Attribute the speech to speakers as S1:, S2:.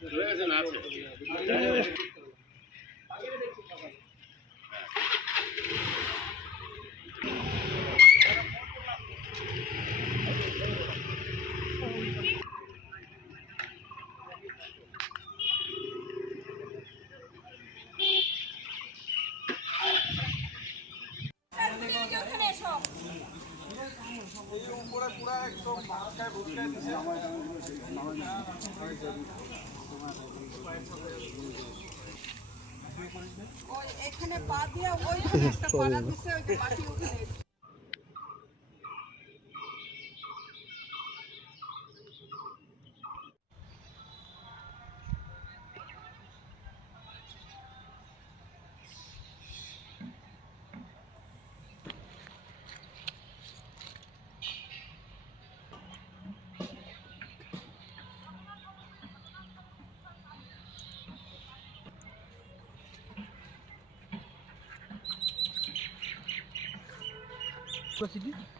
S1: বাইরে আপনার সুবিধা দরকার দাঁড়িয়েছে
S2: ওই এখানে পা দিয়ে ওইখানে একটা পাড়া দিছে ওই যে মাটি ওখানে Tipo assim, conseguir?